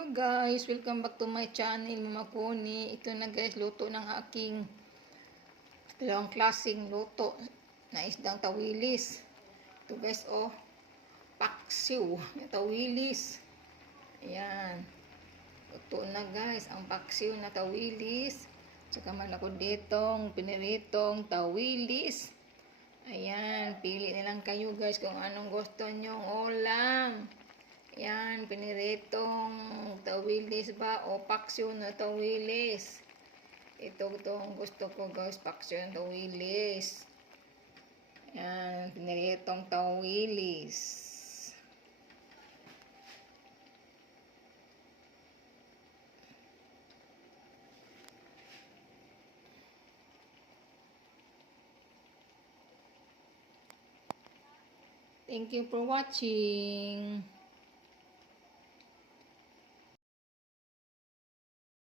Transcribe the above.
Hello guys, welcome back to my channel Mama Pony. Ito na guys, luto ng aking dalawang klaseng luto na isdang tawilis. Ito guys, oh, paksiw na tawilis. Ayan. Luto na guys, ang paksiw na tawilis. Tsaka malako ditong piniritong tawilis. Ayan, pili na lang kayo guys kung anong gusto nyong ulam. Yan, piniritong tawilis ba o paksyo na tawilis. Ito itong gusto ko guys, paksyo na tawilis. Yan, piniritong tawilis. Thank you for watching.